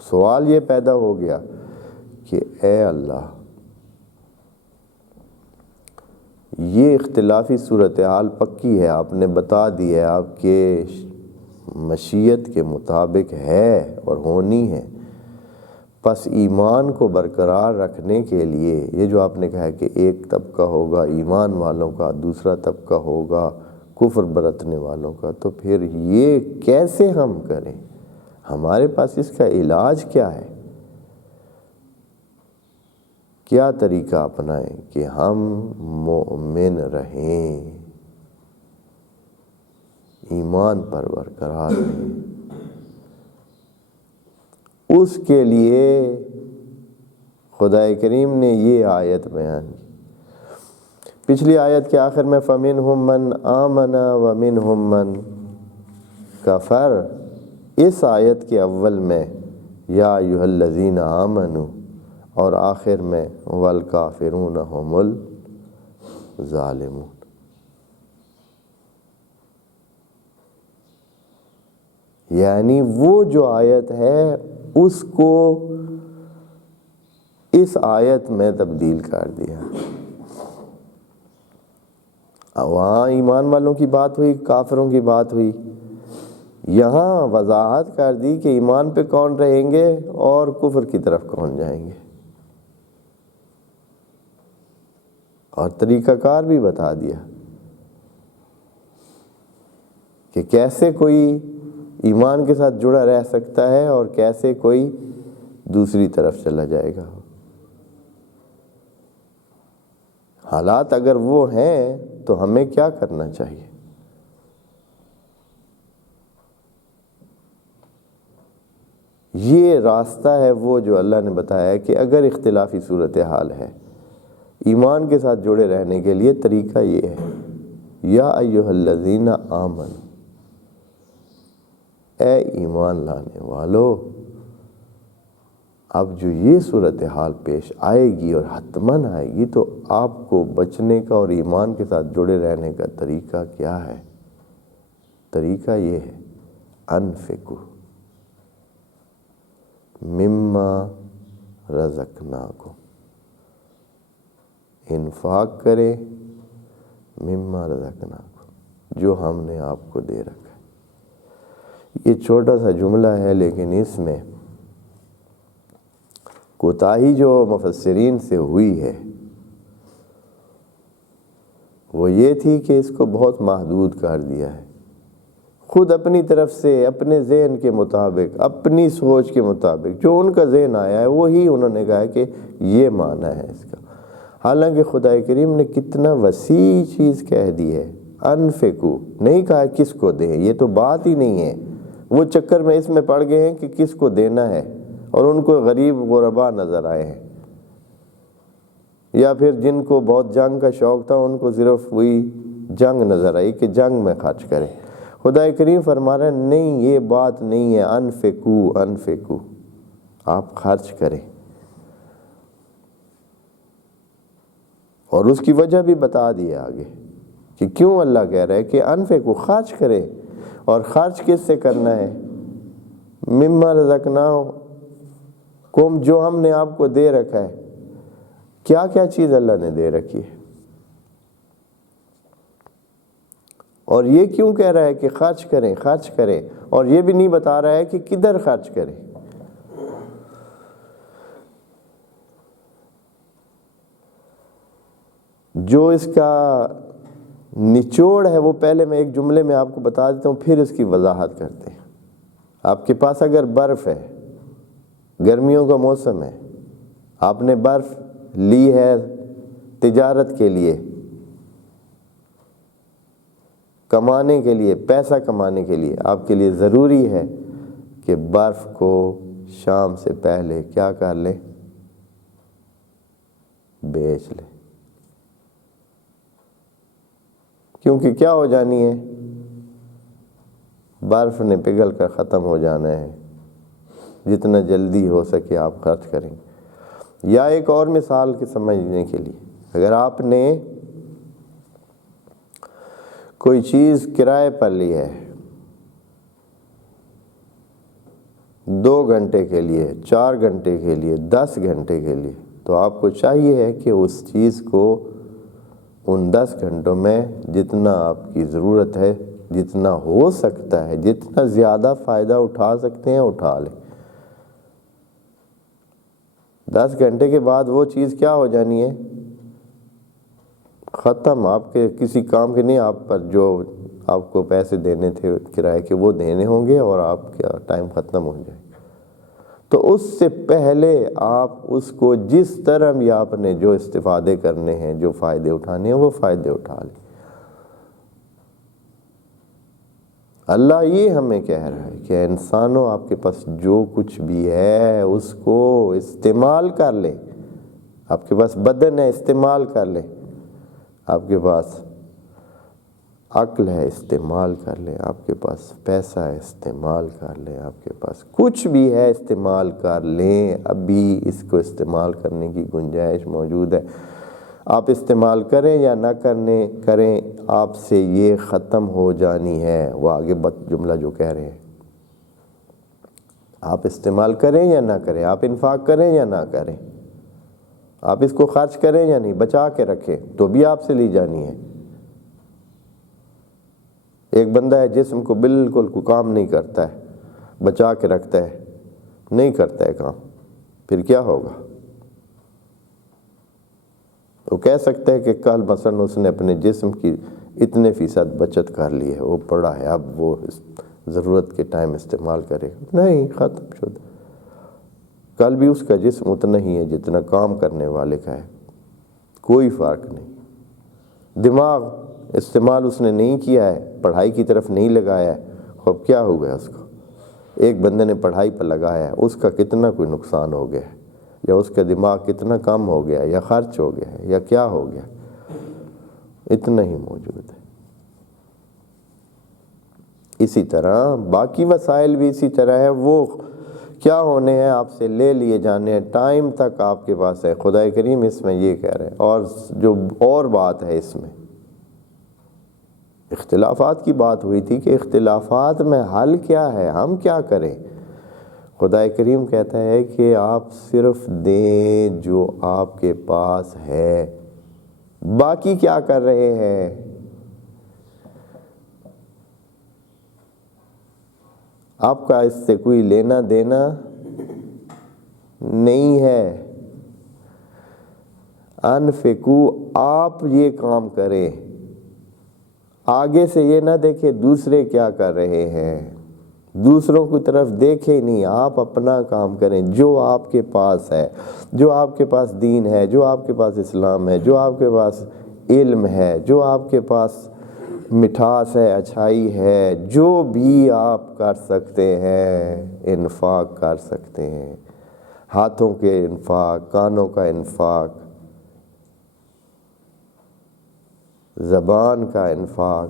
اب سوال یہ پیدا ہو گیا کہ اے اللہ، یہ اختلافی صورتحال پکی ہے، آپ نے بتا دی ہے، آپ کے مشیت کے مطابق ہے اور ہونی ہے، پس ایمان کو برقرار رکھنے کے لیے یہ جو آپ نے کہا ہے کہ ایک طبقہ ہوگا ایمان والوں کا، دوسرا طبقہ ہوگا کفر برتنے والوں کا، تو پھر یہ کیسے ہم کریں؟ ہمارے پاس اس کا علاج کیا ہے؟ کیا طریقہ اپنائیں کہ ہم مومن رہیں، ایمان پر برقرار رہیں؟ اس کے لیے خدا کریم نے یہ آیت بیان کی۔ پچھلی آیت کے آخر میں فَمِنْهُمْ مَنْ آمَنَ وَمِنْهُمْ مَنْ کفر، اس آیت کے اول میں یا ایھا الذین آمنوا اور آخر میں والکافرون هم الظالمون۔ یعنی وہ جو آیت ہے اس کو اس آیت میں تبدیل کر دیا۔ وہاں ایمان والوں کی بات ہوئی، کافروں کی بات ہوئی، یہاں وضاحت کر دی کہ ایمان پہ کون رہیں گے اور کفر کی طرف کون جائیں گے، اور طریقہ کار بھی بتا دیا کہ کیسے کوئی ایمان کے ساتھ جڑا رہ سکتا ہے اور کیسے کوئی دوسری طرف چلا جائے گا۔ حالات اگر وہ ہیں تو ہمیں کیا کرنا چاہیے؟ یہ راستہ ہے وہ جو اللہ نے بتایا ہے کہ اگر اختلافی صورتحال ہے، ایمان کے ساتھ جڑے رہنے کے لیے طریقہ یہ ہے، یا ایھا الذین آمنوا، اے ایمان لانے والو، اب جو یہ صورتحال پیش آئے گی اور حتماً آئے گی تو آپ کو بچنے کا اور ایمان کے ساتھ جڑے رہنے کا طریقہ کیا ہے؟ طریقہ یہ ہے انفقوا مما رزقناکم، انفاق کریں مما رزقناکم، جو ہم نے آپ کو دے رکھا ہے۔ یہ چھوٹا سا جملہ ہے لیکن اس میں کوتاہی جو مفسرین سے ہوئی ہے وہ یہ تھی کہ اس کو بہت محدود کر دیا ہے، خود اپنی طرف سے اپنے ذہن کے مطابق، اپنی سوچ کے مطابق جو ان کا ذہن آیا ہے وہی انہوں نے کہا کہ یہ معنی ہے اس کا، حالانکہ خدا کریم نے کتنا وسیع چیز کہہ دی ہے۔ انفقوا نہیں کہا کس کو دیں، یہ تو بات ہی نہیں ہے، وہ چکر میں اس میں پڑ گئے ہیں کہ کس کو دینا ہے، اور ان کو غریب غربا نظر آئے ہیں، یا پھر جن کو بہت جنگ کا شوق تھا ان کو صرف وہی جنگ نظر آئی کہ جنگ میں خرچ کریں۔ خدا کریم فرما رہے ہیں نہیں، یہ بات نہیں ہے، انفقوا انفقوا، آپ خرچ کریں، اور اس کی وجہ بھی بتا دی آگے کہ کیوں اللہ کہہ رہا ہے کہ انفقوا، خرچ کریں، اور خرچ کس سے کرنا ہے؟ مما رزقناکم، جو ہم نے آپ کو دے رکھا ہے۔ کیا کیا چیز اللہ نے دے رکھی ہے، اور یہ کیوں کہہ رہا ہے کہ خرچ کریں خرچ کریں، اور یہ بھی نہیں بتا رہا ہے کہ کدھر خرچ کریں۔ جو اس کا نچوڑ ہے وہ پہلے میں ایک جملے میں آپ کو بتا دیتا ہوں، پھر اس کی وضاحت کرتے ہیں۔ آپ کے پاس اگر برف ہے، گرمیوں کا موسم ہے، آپ نے برف لی ہے تجارت کے لیے، کمانے کے لیے، پیسہ کمانے کے لیے، آپ کے لیے ضروری ہے کہ برف کو شام سے پہلے کیا کر لیں؟ بیچ لیں، کیونکہ کیا ہو جانی ہے؟ برف نے پگھل کر ختم ہو جانا ہے، جتنا جلدی ہو سکے آپ خرچ کریں۔ یا ایک اور مثال کے سمجھنے کے لیے، اگر آپ نے کوئی چیز کرائے پر لی ہے، 2 گھنٹے کے لیے، 4 گھنٹے کے لیے، 10 گھنٹے کے لیے، تو آپ کو چاہیے ہے کہ اس چیز کو ان 10 گھنٹوں میں جتنا آپ کی ضرورت ہے، جتنا ہو سکتا ہے، جتنا زیادہ فائدہ اٹھا سکتے ہیں اٹھا لیں۔ 10 گھنٹے کے بعد وہ چیز کیا ہو جانی ہے؟ ختم۔ آپ کے کسی کام کے نہیں، آپ پر جو آپ کو پیسے دینے تھے کرائے کے وہ دینے ہوں گے اور آپ کا ٹائم ختم ہو جائے۔ تو اس سے پہلے آپ اس کو جس طرح بھی آپ نے جو استفادے کرنے ہیں، جو فائدے اٹھانے ہیں، وہ فائدے اٹھا لیں۔ اللہ یہ ہمیں کہہ رہا ہے کہ انسانوں، آپ کے پاس جو کچھ بھی ہے اس کو استعمال کر لیں۔ آپ کے پاس بدن ہے، استعمال کر لیں۔ آپ کے پاس عقل ہے، استعمال کر لیں۔ آپ کے پاس پیسہ ہے، استعمال کر لیں۔ آپ کے پاس کچھ بھی ہے، استعمال کر لیں۔ ابھی اس کو استعمال کرنے کی گنجائش موجود ہے۔ آپ استعمال کریں یا نہ کریں، آپ سے یہ ختم ہو جانی ہے۔ وہ آگے جملہ جو کہہ رہے ہیں، آپ استعمال کریں یا نہ کریں، آپ انفاق کریں یا نہ کریں، آپ اس کو خرچ کریں یا نہیں، بچا کے رکھیں تو بھی آپ سے لی جانی ہے۔ ایک بندہ ہے جسم کو بالکل کوئی کام نہیں کرتا ہے، بچا کے رکھتا ہے، نہیں کرتا ہے کام، پھر کیا ہوگا؟ وہ کہہ سکتا ہے کہ کل مثلا اس نے اپنے جسم کی اتنے فیصد بچت کر لی ہے، وہ پڑا ہے، اب وہ ضرورت کے ٹائم استعمال کرے گا، نہیں، ختم شد۔ کل بھی اس کا جسم اتنا ہی ہے جتنا کام کرنے والے کا ہے، کوئی فرق نہیں۔ دماغ استعمال اس نے نہیں کیا ہے، پڑھائی کی طرف نہیں لگایا ہے، اب کیا ہو گیا اس کو؟ ایک بندے نے پڑھائی پر لگایا ہے، اس کا کتنا کوئی نقصان ہو گیا ہے، یا اس کا دماغ کتنا کم ہو گیا ہے، یا خرچ ہو گیا ہے، یا کیا ہو گیا، اتنا ہی موجود ہے۔ اسی طرح باقی وسائل بھی اسی طرح ہے، وہ کیا ہونے ہیں؟ آپ سے لے لیے جانے ہیں، ٹائم تک آپ کے پاس ہے۔ خدا کریم اس میں یہ کہہ رہے ہیں، اور جو اور بات ہے اس میں، اختلافات کی بات ہوئی تھی کہ اختلافات میں حل کیا ہے، ہم کیا کریں؟ خدا کریم کہتا ہے کہ آپ صرف دیں جو آپ کے پاس ہے، باقی کیا کر رہے ہیں؟ آپ کا اس سے کوئی لینا دینا نہیں ہے۔ انفقو، آپ یہ کام کریں، آگے سے یہ نہ دیکھیں دوسرے کیا کر رہے ہیں، دوسروں کی طرف دیکھیں نہیں، آپ اپنا کام کریں، جو آپ کے پاس ہے، جو آپ کے پاس دین ہے، جو آپ کے پاس اسلام ہے، جو آپ کے پاس علم ہے، جو آپ کے پاس مٹھاس ہے، اچھائی ہے، جو بھی آپ کر سکتے ہیں انفاق کر سکتے ہیں۔ ہاتھوں کے انفاق، کانوں کا انفاق، زبان کا انفاق،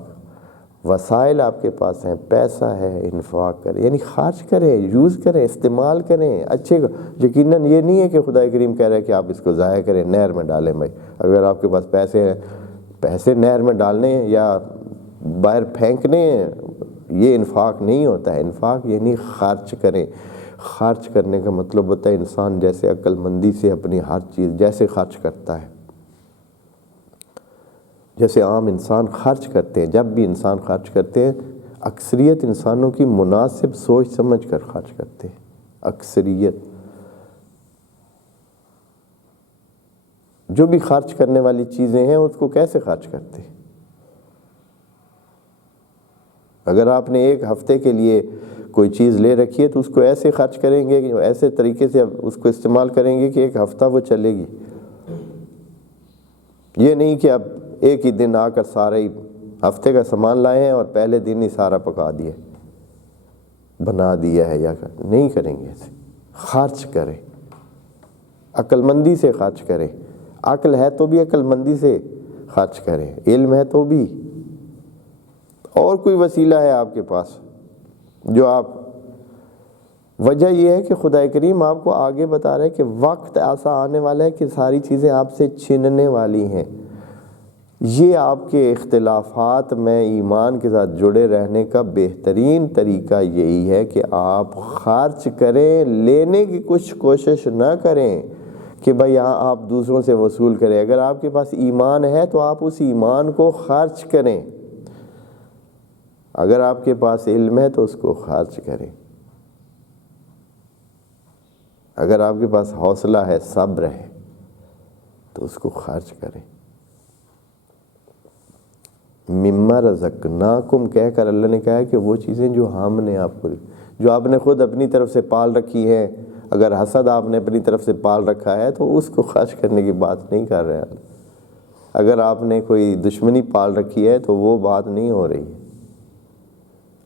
وسائل آپ کے پاس ہیں، پیسہ ہے، انفاق کریں، یعنی خرچ کریں، یوز کریں، استعمال کریں اچھے۔ یقیناً یہ نہیں ہے کہ خدا کریم کہہ رہا ہے کہ آپ اس کو ضائع کریں، نہر میں ڈالیں۔ بھائی اگر آپ کے پاس پیسے ہیں، پیسے نہر میں ڈالنے یا باہر پھینکنے، یہ انفاق نہیں ہوتا ہے۔ انفاق یعنی خرچ کریں۔ خرچ کرنے کا مطلب ہوتا ہے انسان جیسے عقل مندی سے اپنی ہر چیز جیسے خرچ کرتا ہے، جیسے عام انسان خرچ کرتے ہیں۔ جب بھی انسان خرچ کرتے ہیں، اکثریت انسانوں کی مناسب سوچ سمجھ کر خرچ کرتے ہیں۔ اکثریت جو بھی خرچ کرنے والی چیزیں ہیں اس کو کیسے خرچ کرتے ہیں؟ اگر آپ نے ایک ہفتے کے لیے کوئی چیز لے رکھی ہے تو اس کو ایسے خرچ کریں گے کہ ایسے طریقے سے اس کو استعمال کریں گے کہ ایک ہفتہ وہ چلے گی۔ یہ نہیں کہ اب ایک ہی دن آ کر سارے ہفتے کا سامان لائے ہیں اور پہلے دن ہی سارا پکا دیا، بنا دیا ہے، یا نہیں کریں گے ایسے۔ خرچ کریں، عقل مندی سے خرچ کریں۔ عقل ہے تو بھی عقل مندی سے خرچ کریں، علم ہے تو بھی، اور کوئی وسیلہ ہے آپ کے پاس جو آپ، وجہ یہ ہے کہ خدا کریم آپ کو آگے بتا رہا ہے کہ وقت ایسا آنے والا ہے کہ ساری چیزیں آپ سے چھننے والی ہیں۔ یہ آپ کے اختلافات میں ایمان کے ساتھ جڑے رہنے کا بہترین طریقہ یہی ہے کہ آپ خرچ کریں، لینے کی کچھ کوشش نہ کریں کہ بھائی یہاں آپ دوسروں سے وصول کریں۔ اگر آپ کے پاس ایمان ہے تو آپ اس ایمان کو خرچ کریں، اگر آپ کے پاس علم ہے تو اس کو خرچ کریں، اگر آپ کے پاس حوصلہ ہے، صبر ہے، تو اس کو خرچ کریں۔ مما رزقناکم کہہ کر اللہ نے کہا ہے کہ وہ چیزیں جو ہم نے آپ کو، جو آپ نے خود اپنی طرف سے پال رکھی ہیں، اگر حسد آپ نے اپنی طرف سے پال رکھا ہے تو اس کو خرچ کرنے کی بات نہیں کر رہے ہیں۔ اگر آپ نے کوئی دشمنی پال رکھی ہے تو وہ بات نہیں ہو رہی ہے۔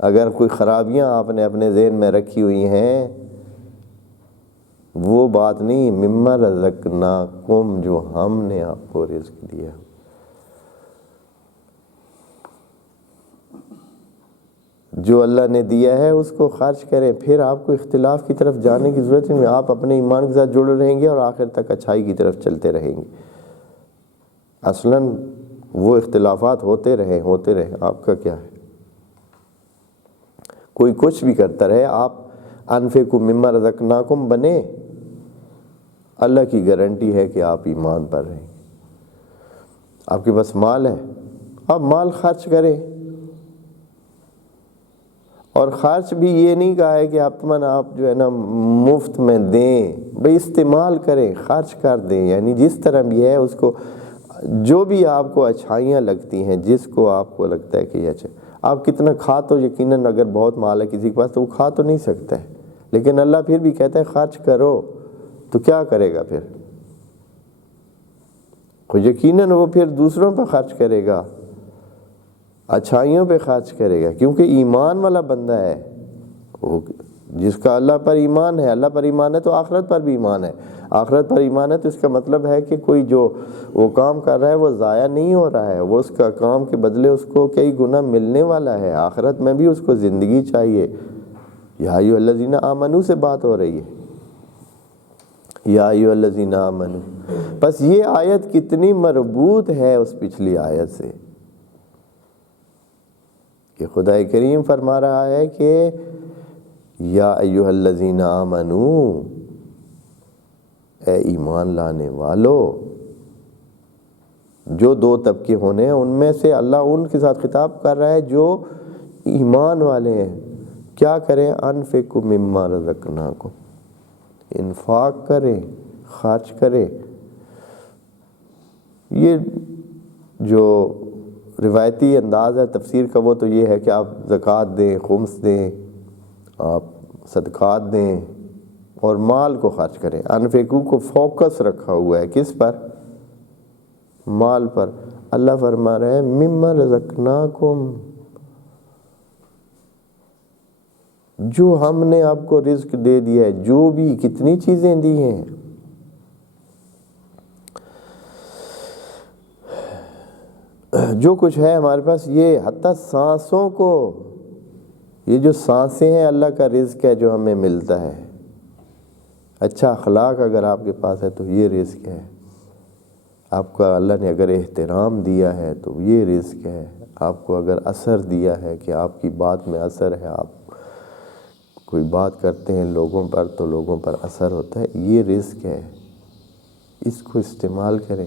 اگر کوئی خرابیاں آپ نے اپنے ذہن میں رکھی ہوئی ہیں وہ بات نہیں، مما رزقناکم جو ہم نے آپ کو رزق دیا۔ جو اللہ نے دیا ہے اس کو خرچ کریں، پھر آپ کو اختلاف کی طرف جانے کی ضرورت نہیں، آپ اپنے ایمان کے ساتھ جڑے رہیں گے اور آخر تک اچھائی کی طرف چلتے رہیں گے۔ اصلاً وہ اختلافات ہوتے رہیں آپ کا کیا ہے؟ کوئی کچھ بھی کرتا رہے، آپ انفقوا مما رزقناکم بنے، اللہ کی گارنٹی ہے کہ آپ ایمان پر رہیں گے۔ آپ کے پاس مال ہے، آپ مال خرچ کریں، اور خرچ بھی یہ نہیں کہا ہے کہ آپ جو ہے نا مفت میں دیں، بھئی استعمال کریں، خرچ کر دیں، یعنی جس طرح بھی ہے اس کو، جو بھی آپ کو اچھائیاں لگتی ہیں، جس کو آپ کو لگتا ہے کہ یہ اچھا، آپ کتنا کھا تو یقیناً اگر بہت مال ہے کسی کے پاس تو وہ کھا تو نہیں سکتا ہے، لیکن اللہ پھر بھی کہتا ہے خرچ کرو، تو کیا کرے گا پھر؟ یقیناً وہ پھر دوسروں پہ خرچ کرے گا، اچھائیوں پہ خرچ کرے گا، کیونکہ ایمان والا بندہ ہے وہ، جس کا اللہ پر ایمان ہے، اللہ پر ایمان ہے تو آخرت پر بھی ایمان ہے، آخرت پر ایمان ہے تو اس کا مطلب ہے کہ کوئی جو وہ کام کر رہا ہے وہ ضائع نہیں ہو رہا ہے، وہ اس کا کام کے بدلے اس کو کئی گنا ملنے والا ہے، آخرت میں بھی اس کو زندگی چاہیے۔ یا ایھا الذین آمنو سے بات ہو رہی ہے، یا ایھا الذین آمنو۔ بس یہ آیت کتنی مربوط ہے اس پچھلی آیت سے کہ خدا کریم فرما رہا ہے کہ یا ایھا الذین آمنو، اے ایمان لانے والو۔ جو دو طبقے ہونے ہیں ان میں سے اللہ ان کے ساتھ خطاب کر رہا ہے جو ایمان والے ہیں۔ کیا کریں؟ انفقوا مما رزقناکم، انفاق کریں، خرچ کریں۔ یہ جو روایتی انداز ہے تفسیر کا وہ تو یہ ہے کہ آپ زکوٰۃ دیں، خمس دیں، آپ صدقات دیں اور مال کو خرچ کریں۔ انفقوا کو فوکس رکھا ہوا ہے کس پر؟ مال پر۔ اللہ فرما رہے ہیں مما رزقناکم، جو ہم نے آپ کو رزق دے دیا ہے، جو بھی کتنی چیزیں دی ہیں، جو کچھ ہے ہمارے پاس، یہ حتیٰ سانسوں کو، یہ جو سانسیں ہیں اللہ کا رزق ہے جو ہمیں ملتا ہے۔ اچھا اخلاق اگر آپ کے پاس ہے تو یہ رزق ہے، آپ کا اللہ نے اگر احترام دیا ہے تو یہ رزق ہے، آپ کو اگر اثر دیا ہے کہ آپ کی بات میں اثر ہے، آپ کوئی بات کرتے ہیں لوگوں پر تو لوگوں پر اثر ہوتا ہے، یہ رزق ہے، اس کو استعمال کریں۔